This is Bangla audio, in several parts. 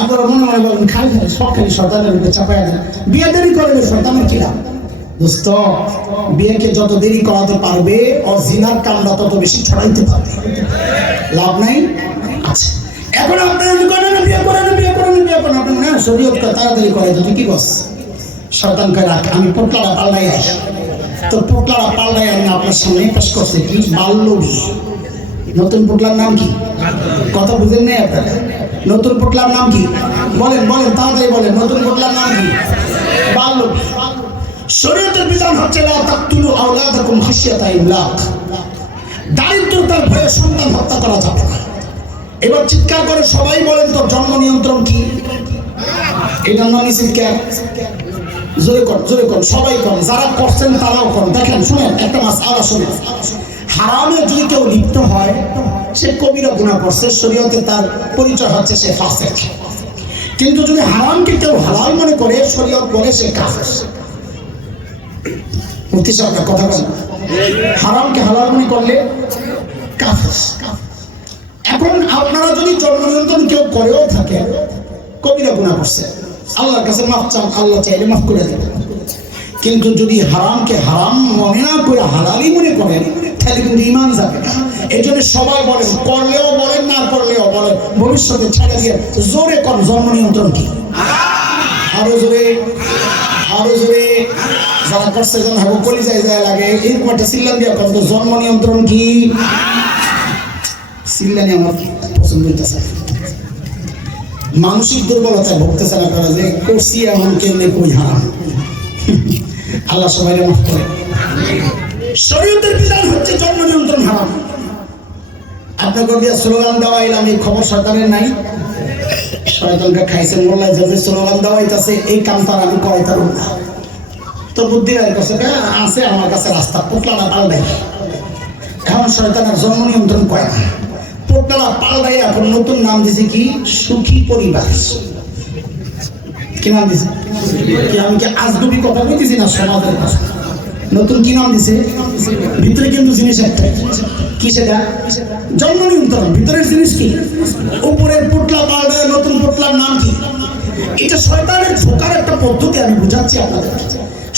আমরা মনে মনে বলেন খাই খাই সব খালি সন্তানের উপরে চাপাই দেন, বিয়ে দেরি করবে সন্তানের কি লাভ? দোস্ত, বিয়েকে যত দেরি করাতে পারবে ও জিনার কামটা তত বেশি ছড়াইতে পারবে, লাভ নাই। আচ্ছা, এখন আপনারা যদি করেন বিয়ে করেন বিয়ে করেন বিয়ে করেন, আপনার না শরীয়ত তাড়াতাড়ি করে তুই কি বস শয়তান করে রাখ, আমি পোটলাটা পাল্টাই আসি। তো পোটলাটা পাল্টাই আমি আপনার সামনে পেশ করছি কি বাল্য বিয়ে। নতুন পোটলার নাম কি? কথা বুঝেন নাই আপনারা? নতুন পোটলার নাম কি? বলেন বলেন তাড়াতাড়ি বলেন, নতুন পোটলার নাম কি? বাল্য বিয়ে। শরীয়তের বিধান হচ্ছে লা তাকতুলু আওলাদাকুম খাশিয়াতা ইমলাক, দারিদ্রতার ভয়ে সন্তান হত্যা করা যাবে না। এবার চিৎকার করে সবাই বলেন তো জন্ম নিয়ন্ত্রণ কি? এটা ননিসিল কে জোরে কর সবাই করেন, যারা করছেন তারাও করেন। দেখেন শুনেন একটা মাসআলা শুনেন, হারামে যদি কেউ লিপ্ত হয় সে কবিরা গুনাহ করছে, শরীয়তে তার পরিচয় হচ্ছে সে ফাসিক। কিন্তু যদি হারামকে কেউ হালাল মনে করে শরীয়ত বলে সে কাফের। মুফতি সাহেব কথা বলেন, হারামকে হালাল মনে করলে কাফের। এখন আপনারা যদি জন্ম নিয়ন্ত্রণ কেউ করেও থাকে কবিরা গুনাহ করছে, আল্লাহর কাছে মাফ চান, আল্লাহ চাইলে মাফ করে দেবেন। কিন্তু যদি হারামকে হারাম মনে না করে হালালই মনে করেন তাহলে কিন্তু ঈমান যাবে না। এই জন্য সবাই বলেন, করলেও বলেন না করলেও বলেন, ভবিষ্যতে ছেড়ে দিয়ে জোরে কোন জন্ম নিয়ন্ত্রণ কি? আরো জোরে আরো জোরে। যারা করছে যেন হাবো কলিজায় যায় লাগে এরকম একটা সিল্লান দিয়া কত জন্ম নিয়ন্ত্রণ কি? সিল্লানি আমার পছন্দ হইতেছে। মানসিক দুর্বলতায় ভুগতেছে না করা যে করছি এমন কেমনে কই হারাম। আল্লাহ সবাই মাফ করে। শরীয়তের বিধান হচ্ছে জন্ম নিয়ন্ত্রণ হারাম। আপনাকে দিয়া স্লোগান দেওয়াইলাম, এই খবর সরকারের নাই? শয়তানকে খাইছেন মোল্লায় যে স্লোগান দেওয়াইতেছে এই কাম তার আমি করাইতাম না। তো বুদ্ধি আছে আমার কাছে রাস্তা পোটলাটা পাল্টাই। এখন শয়তানের জন্ম নিয়ন্ত্রণ করে না, পোটলাটা পাল্টাই এখন নতুন নাম দিছে কি সুখী পরিবার। কি নাম দিছে? আমি কি আজগুবি কথা বলতেছি না সমাজের কথা? নতুন কি নাম দিছে? ভিতরে কিন্তু জিনিস একটাই, কি সেটা? জন্ম নিয়ন্ত্রণ। ভিতরের জিনিস কি? উপরের পোটলা পাল্টায় নতুন পোটলার নাম কি? এটা শয়তানের ঢোকার একটা পদ্ধতি, আমি বুঝাচ্ছি আপনাদের।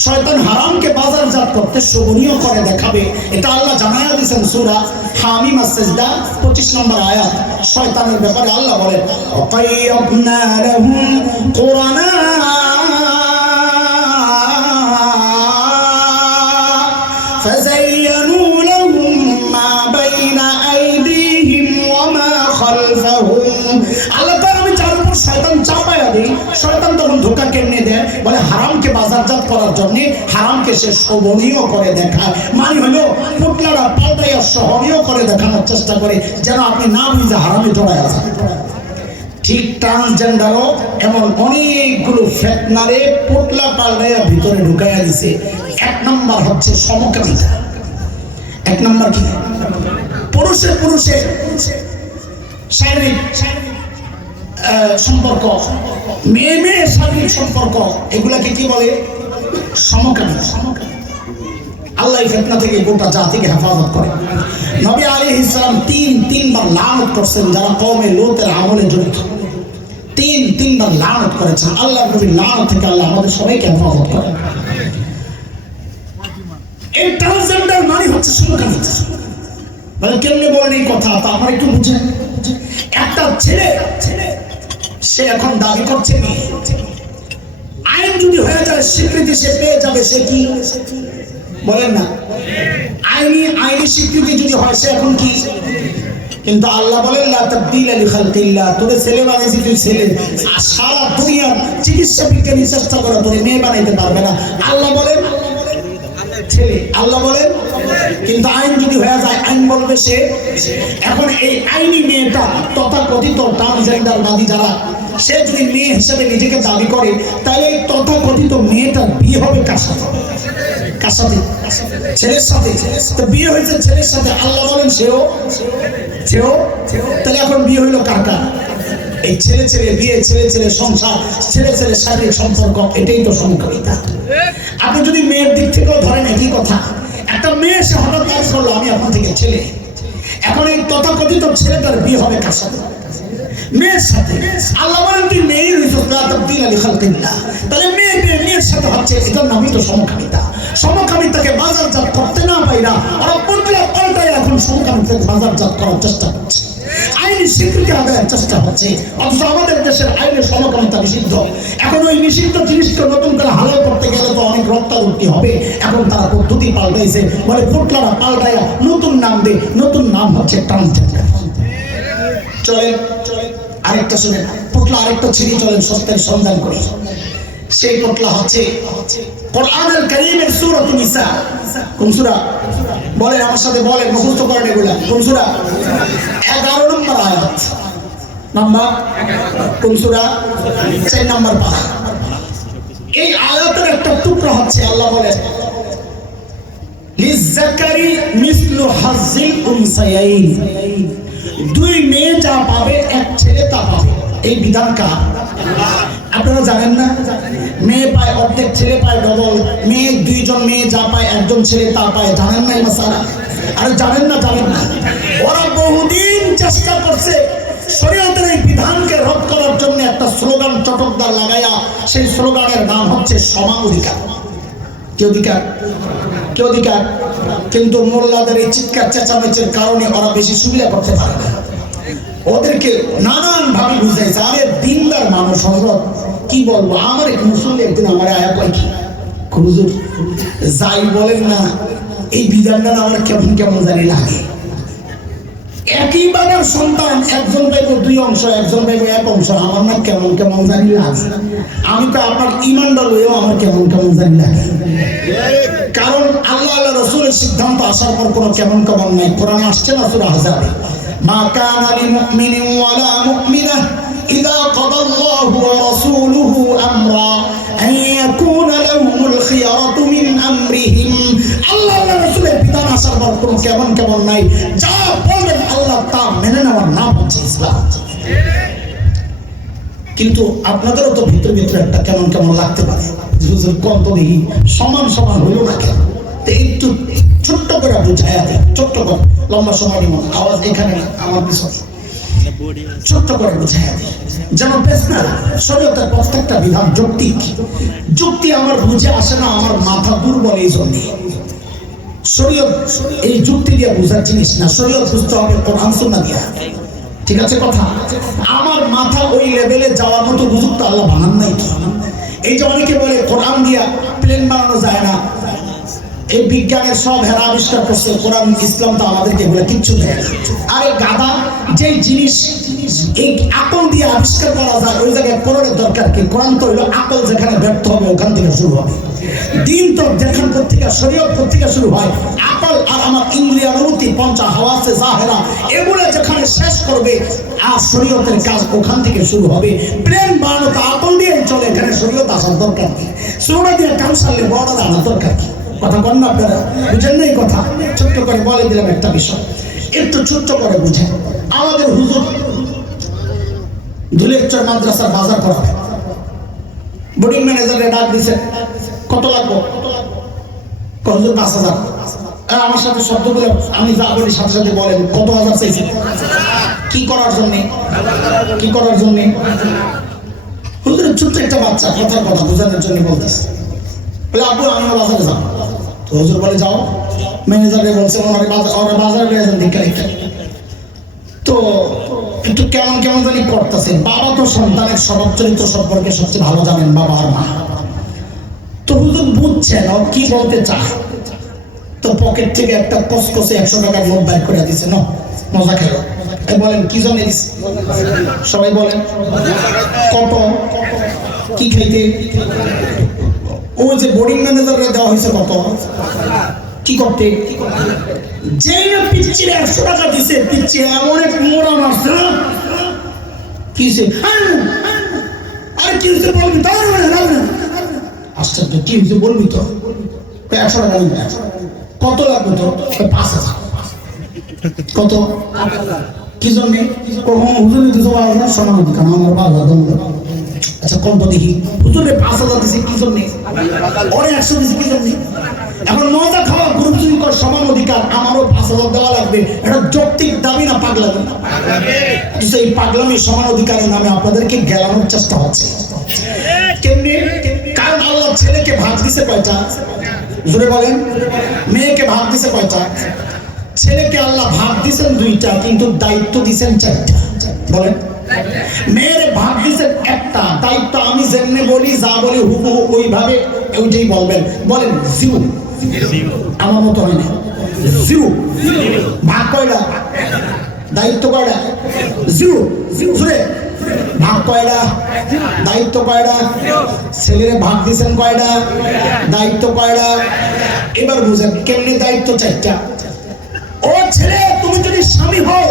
শয়তান হারামকে বাজারজাত করতে শোভনীয় করে দেখাবে, এটা আল্লাহ জানায়া দিয়েছেন সূরা হামিম আস-সাজদা 25 নম্বর আয়াত। শয়তানের ব্যাপারে আল্লাহ বলেন ওয়াকাইয়াবনা লাহুম কুরানা ফাযায়্যানু লাহুম মা বাইনা আইদিহিম ওয়া মা খালফাহুম। আল্লাহ তাআলা যার উপর শয়তান চাপায়া দেয়, শয়তান তখন ধোঁকা কেমনে দেয় বলে হারামকে বাজারজাত করার জন্য হারামকে সে শোভনীয় করে দেখায়। মানে হলো পোটলাটা পাল্টাইয়া সহনীয় করে দেখানোর চেষ্টা করে যেন আপনি না বুঝে হারামে জড়ায় আছেন। ঠিক ট্রান্সজেন্ডারও এমন অনেকগুলো ফেতনারে পোটলা পাল্টাইয়া ভিতরে ঢুকাইয়া দিছে। এক নম্বর হচ্ছে সমকামিতা। এক নম্বর কি? পুরুষে পুরুষে শারীরিক সম্পর্ক, মেয়ে মেয়ে শারীরিক সম্পর্ক, এগুলাকে কি বলে? সমকামিতা। আল্লাহ এই ফিতনা থেকে গোটা জাতিকে হেফাজত করে। নবী আলাইহিস সালাম তিনবার লানত করছেন যারা কওমে লূতের আমলে জড়িত। তিনবার লানত করেছেন। আল্লাহর নবীর লানত থেকে আল্লাহ আমাদের সবাইকে হেফাজত করে। এই ট্রান্সজেন্ডার মানে হচ্ছে সমকামিতা। মানে কেমনে বলেন এই কথা? তা আমার একটু বুঝেন। একটা ছেলে সে এখন দাবি করছে মেয়ে, আইন যদি হয়ে যায় স্বীকৃতি সে পেয়ে যাবে, সে কি বলেন না? আইনি স্বীকৃতি যদি হয় সে এখন কি? কিন্তু আল্লাহ বলেন লা তাবদীলা লিখালকিল্লাহ, তোরে ছেলে বানাইছি তুই ছেলে। সারা দুনিয়ার চিকিৎসা বিজ্ঞানী চেষ্টা করে তোরে মেয়ে বানাইতে পারবে না। আল্লাহ বলেন ছেলে, আল্লাহ বলেন। কিন্তু আইন যদি হয়ে যায় আইন বলবে সে। এখন এই আইনি মেয়েটা তথাকথিত ট্রান্সজেন্ডারবাদী যারা, সে যদি মেয়ে হিসেবে নিজেকে দাবি করে তাহলে এই তথাকথিত মেয়েটার বিয়ে হবে কার সাথে? কার সাথে? ছেলের সাথে। তো বিয়ে হয়েছে ছেলের সাথে, আল্লাহ বলেন সেও। তাহলে এখন বিয়ে হইলো কার কার? এই ছেলে ছেলে বিয়ে, ছেলে ছেলে সংসার, ছেলে ছেলে শারীরিক সম্পর্ক, এটাই তো সমকামিতা। আপনি যদি মেয়ের দিক থেকেও ধরেন একই কথা। একটা মেয়ে সে হঠাৎ দাবি করলো আমি আপনার থেকে ছেলে, এখন এই তথাকথিত ছেলেটার বিয়ে হবে কার সাথে? মেয়ের সাথে। আল্লাহ বলেন তুই মেয়েই রইছস লা তাবদীলা লিখালকিল্লাহ। তাহলে মেয়ের সাথে হচ্ছে, এটার নামই তো সমকামিতা। সমকামিতাকে বাজারজাত করতে না পাইরা ওরা পুতলা পাল্টায় এখন সমকামিতাকে বাজারজাত করার চেষ্টা করছে, আইনি স্বীকৃতি আদায়ের চেষ্টা হচ্ছে। অথচ আমাদের দেশের আইনে সমকামিতা নিষিদ্ধ। এখন ওই নিষিদ্ধ জিনিসকে নতুন করে হালাল করতে গেলে তো অনেক রক্তারক্তি হবে। এখন তারা পদ্ধতি পাল্টাইছে, বলে পুতলারা পাল্টাইয়া নতুন নাম দে, নতুন নাম হচ্ছে ট্রান্সজেন্ডার। চলেন আরেকটা শুনেন, পুতলা আরেকটা ছিড়ি, চলেন সত্যের সন্ধান করি। সেই পুতলা হচ্ছে কোরআনুল কারীমের সূরাতুন নিসা। কোন সূরা বলেন আমার সাথে, বলেন মুখস্থ করেন এগুলা। কোন সূরা? 11 নম্বর আয়াত। নাম্বার কোন সূরা? 4 নম্বর পারা। এই আয়াতের একটা টুকরা হচ্ছে আল্লাহ বলেন লিযাকারি মিসলু হাযিল উনসায়াইন, দুই মেয়ে যা পাবে এক ছেলে তা পাবে। এই বিধান কার? আপনারা জানেন না? মেয়ে পায় অর্ধেক, ছেলে পায় ডবল। মেয়ে দুইজন মেয়ে যা পায় একজন ছেলে তা পায়। জানেন না এই মাসালা? আরে জানেন না? জানেন না? ওরা বহুদিন চেষ্টা করছে শরীয়তের এই বিধানকে রদ করার জন্য একটা স্লোগান চটকদার লাগাইয়া, সেই স্লোগানের নাম হচ্ছে সমান অধিকার। কি অধিকার? কি অধিকার? কিন্তু মোল্লাদের এই চিৎকার চেঁচামেচির কারণে ওরা বেশি সুবিধা করতে পারে না। ওদেরকে নানান ভাবে বুঝাইছে। আরে দিনদার মানুষ, হযরত কি বলবো, আমার এক মুসল্লি একদিন আমার আয়া কয় কি, হুজুর যাই বলেন না এই বিধানটা আমার কেমন কেমন জানি লাগে। একই বাবার সন্তান, একজন পাইবো 2 অংশ, একজন পাইবো 1 অংশ, আমার না কেমন কেমন জানি লাগে। আমি তো আপনার ইমানটা লইও আমার কেমন কেমন জানি লাগে। কারণ আল্লাহ আল্লাহ রাসূলের সিদ্ধান্ত আসার পর কোনো কেমন কেমন নাই। কোরআনে আসছে না সূরা আহজাবে, মা কানা লিমুমিনিন ওয়ালা মুমিনাহ ইযা কাদাল্লাহু ওয়া রাসূলুহু আমরা আন ইয়াকুনা লাহুমুল খিয়ারাতু মিন আমরিহিম। আল্লাহ আল্লাহ রাসূলের বিধান আসার পর কোনো কেমন কেমন নাই। যা বলবেন আল্লাহ তা মেনে নেওয়ার নাম হচ্ছে ইসলাম। কিন্তু আপনাদেরও তো ভিতরে ভিতরে একটা কেমন কেমন লাগতে পারে, হুজুর কোন তো দেখি সমান সমান হইল না কেন? তো একটু ছোট্ট করে বুঝাইয়া দেয়, ছোট্ট করে, লম্বা সময় নিব আওয়াজ এখানে আমার পিছনে, ছোট্ট করে বুঝাইয়া দেয় যেন বেশ না। শরীয়তের প্রত্যেকটা বিধান যৌক্তিক। যুক্তি আমার বুঝে আসে না, আমার মাথা দুর্বল এই জন্য। শরীয়ত এই যুক্তি দিয়ে বুঝার জিনিস না, শরীয়ত বুঝতে হবে কোরআন সুন্নাহ দিয়া। ঠিক আছে কথা? আমার মাথা ওই লেভেলে যাওয়ার মতো উপযুক্ত আল্লাহ বানান নাই। এই যে অনেকে বলে কোরআন দিয়া প্লেন বানানো যায় না, এই বিজ্ঞানের সব হেরা আবিষ্কার করছে, কোরআন ইসলাম তো আমাদেরকে এগুলো কিচ্ছু দেয় না। আরে গাধা, যেই জিনিস এই আকল দিয়ে আবিষ্কার করা যায় ওই জায়গায় কোরআনের দরকার কি? কোরআন তো হইলো আকল যেখানে ব্যর্থ হবে ওখান থেকে শুরু হবে। দিন তো যেখান থেকে, শরীয়ত থেকে শুরু হয়। আকল আর আমার ইন্দ্রিয়ানুভূতি, পঞ্চা হাওয়াসে জাহেরা, এগুলো যেখানে শেষ করবে আর শরীয়তের কাজ ওখান থেকে শুরু হবে। প্লেন বানানো তো আকল দিয়ে চলে, এখানে শরীয়ত আসার দরকার কি? সুরা দিয়ে কাম সারলে বড় আনার দরকার কি? কথা বল না আপনারা? বুঝেন না এই কথা? ছোট্ট করে বলে দিলাম একটা বিষয়, একটু ছোট্ট করে বুঝেন। আমাদের হুজুর ধুলেশ্বর মাদ্রাসার বাজার করা, বোর্ডিং ম্যানেজারে ডাক দিছে, কত লাগবে? হুজুর 5,000। আমার সাথে শব্দগুলো আমি যা বলি সাথে সাথে বলেন কত হাজার চাইছে। কি করার জন্য? কি করার জন্য? হুজুরের ছোট্ট একটা বাচ্চা কথার কথা বোঝানোর জন্য বলতেছে, বলে আব্বু আমিও বাজারে যাবো। তো হুজুর বলে যাও। ম্যানেজারে বলছে ওরা বাজারে নিয়ে যান দেখে রেখে। তো একটু কেমন কেমন জানি করতেছে। বাবা তো সন্তানের স্বভাব চরিত্র সম্পর্কে সবচেয়ে ভালো জানেন, বাবা আর মা। তো হুজুর বুঝছেন ও কি বলতে চায়। তো পকেট থেকে একটা কসকসে 100 টাকার নোট বাইর করে দিচ্ছে, ন মজা খেলো। বলেন কি জন্য দিচ্ছে? সবাই বলেন কত? কি খাইতে? ওই যে বোর্ডিং ম্যানেজারে দেওয়া হয়েছে কত? কি করতে? যেই না পিচ্চিরে 100 টাকা দিছে, পিচ্চি এমন এক মোড়া মারছে না, কি হয়েছে? আরে কি হয়েছে বলবি তো? আশ্চর্য, কি হয়েছে বলবি তো? 100 টাকা নিবি। কত লাগবে তো? 5,000। কত? কি জন্য? হুজুর দিতে সমান অধিকার আমার 5,000। আচ্ছা কত দেখি? হুজুরে 5,000 দিছে কি জন্য? ওরে 100 দিছে কি জন্য? এখন মজা খাওয়া গ্রুপ যদি কর সমান অধিকার, আমারও 5,000 দেওয়া লাগবে, এটা যৌক্তিক দাবি না পাগলামি? এই পাগলামি সমান অধিকারের নামে আপনাদেরকে গেলানোর চেষ্টা হচ্ছে। কেমনি? কারণ আল্লাহ ছেলেকে ভাগ দিছে কয়টা? জোরে বলেন। মেয়েকে ভাগ দিছে কয়টা? ছেলেকে আল্লাহ ভাগ দিছেন 2টা, কিন্তু দায়িত্ব দিছেন 4টা। বলেন। মেয়ের ভাগ দিছেন 1টা, দায়িত্ব আমি যেমনে বলি, যা বলি হুবহু ওইভাবে ওইটাই বলবেন। বলেন জিরো। আমার মতো হয় না, জিরো। ভাগ কয়টা? দায়িত্ব কয়টা? জিরো। জোরে ভাগ কয়টা? দায়িত্ব কয়টা? ছেলের ভাগ দিছেন কয়টা? দায়িত্ব কয়টা? এবার বুঝেন কেমনি দায়িত্ব 4টা। ও ছেলে, তুমি যদি স্বামী হও,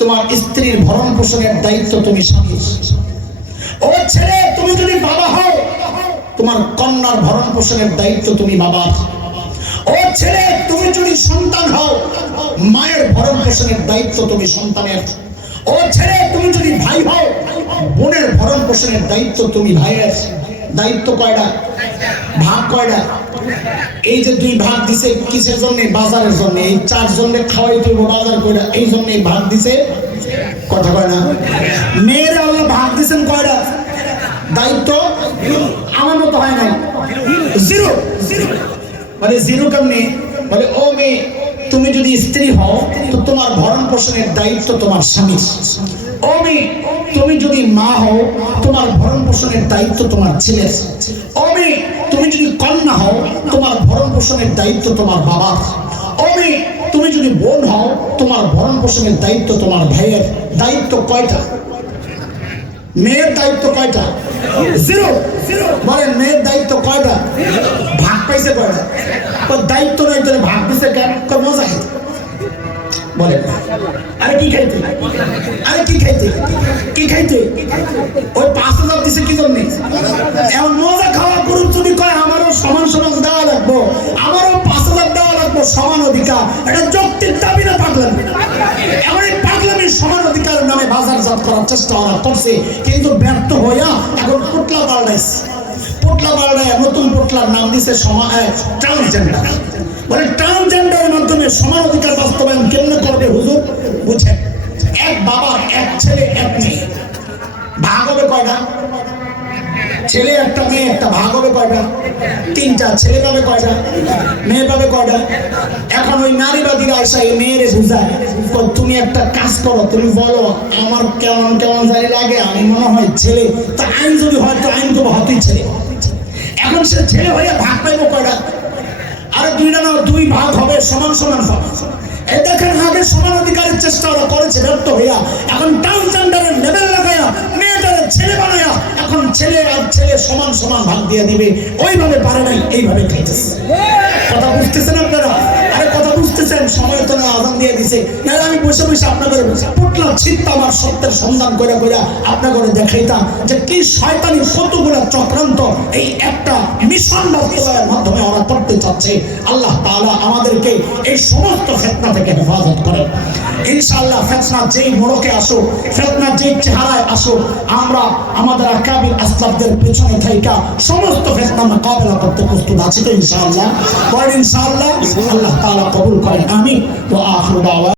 তোমার স্ত্রীর ভরণ পোষণের দায়িত্ব তুমি স্বামীর। ও ছেলে, তুমি যদি বাবা হও, তোমার কন্যার ভরণ পোষণের দায়িত্ব তুমি বাবার। ও ছেলে, তুমি যদি সন্তান হও, মায়ের ভরণ পোষণের দায়িত্ব তুমি সন্তানের। ও ছেলে, তুমি যদি ভাই হও, বোনের ভরণ পোষণের দায়িত্ব তুমি ভাইয়ের। দায়িত্ব কয়টা? ভাগ কয়টা? এই যে 2 ভাগ দিছে কিসের জন্য? বাজারের জন্য। এই 4 জনে খাওয়াই দিব বাজার কয়টা, এই জন্য ভাগ দিছে। কথা কয় না? মেয়েরা আল্লাহ ভাগ দিছেন কয়টা? দায়িত্ব আমার মতো হয় নাই, জিরো। মানে জিরো কেমনি? বলে ও মেয়ে, তুমি যদি স্ত্রী হও, তো তোমার ভরণ পোষণের দায়িত্ব তোমার স্বামীর। ও মেয়ে, তুমি যদি মা হও, তোমার ভরণ পোষণের দায়িত্ব তোমার ছেলের। ও মেয়ে, তুমি যদি কন্যা হও, তোমার ভরণ পোষণের দায়িত্ব তোমার বাবার। ও মেয়ে, তুমি যদি বোন হও, তোমার ভরণ পোষণের দায়িত্ব তোমার ভাইয়ের। দায়িত্ব কয়টা? মেয়ের দায়িত্ব কয়টা? জিরো। বলেন মেয়ের দায়িত্ব কয়টা? ভাগ পাইছে কয়টা? দায়িত্ব নাই তোর ভাগ দিছে কেন? মজা খাইতে। বলেন আরে কি খাইতে? আরে কি খাইতে? কি খাইতে? ওই 5,000 দিছে কি জন্য? এমন মজা খাওয়া গ্রুপ যদি কয় আমারও সমান সমান দেওয়া লাগবো, আমারও 5,000 দেওয়া লাগবো, সমান অধিকার, এটা যৌক্তিক দাবি না পাগলামি? এমন এই পাগলামির সমান অধিকারের নামে বাজারজাত করার চেষ্টা ওরা করছে, কিন্তু ব্যর্থ হইয়া এখন পুটলা পাল্টাইছে। পুটলা পাল্টায় নতুন পুটলার নাম দিছে ট্রান্সজেন্ডার। বলে ট্রান্সজেন্ডারের মাধ্যমে সমান অধিকার বাস্তবায়ন কেমনে করবে হুজুর? বুঝেন, এক বাবার 1 ছেলে 1 মেয়ে, ভাগ হবে কয়টা? ছেলে একটা মেয়ে একটা, ভাগ হবে কয়টা? 3টা। ছেলে পাবে কয়টা? মেয়ে পাবে কয়টা? এখন ওই নারীবাদীরা আসা এই মেয়েরে বুঝায়, তুমি একটা কাজ করো, তুমি বলো আমার কেমন কেমন জানি লাগে, আমি মনে হয় ছেলে। তা আইন যদি হয় তো আইন তো হতেই ছেলে। এখন সে ছেলে হয়ে ভাগ পাইব কয়টা? আরে 2টা না, 2 ভাগ হবে, সমান সমান হবে। এই দেখেন আগে সমান অধিকারের চেষ্টা ওরা করেছে, ব্যর্থ হইয়া এখন ট্রান্সজেন্ডারের লেভেল লাগাইয়া মেয়েটারে ছেলে বানাইয়া এখন ছেলে আর ছেলে সমান সমান ভাগ দিয়ে দিবে। ওইভাবে পারে নাই, এইভাবে খাইতেছে। কথা বুঝতেছেন আপনারা? আরে কথা বুঝতেছেন? সময় তো না, আজান দিয়ে দিছে। নাহলে আমি বসে বসে আপনাদের পুটলা ছিটটা আমার সত্যের সন্ধান করে করে আপনাদের দেখাইতাম যে কি শয়তানি কতগুলো চক্রান্ত এই একটা মিশন বাস্তবায়নের মাধ্যমে ওরা করতে চাচ্ছে। আল্লাহ তাআলা আমাদেরকে এই সমস্ত ফিতনা থেকে হেফাজত করেন ইনশাআল্লাহ। ফিতনা যেই মোড়কে আসুক, ফিতনা যেই চেহারায় আসুক, আমরা আমাদের আকাবির আসলাফদের পেছনে থাইকা সমস্ত ফিতনা মোকাবেলা করতে প্রস্তুত আছি তো ইনশাআল্লাহ। পরে ইনশাআল্লাহ আল্লাহ তাআলা কবুল করেন। আমিন। ওয়া আখিরু দাওয়া।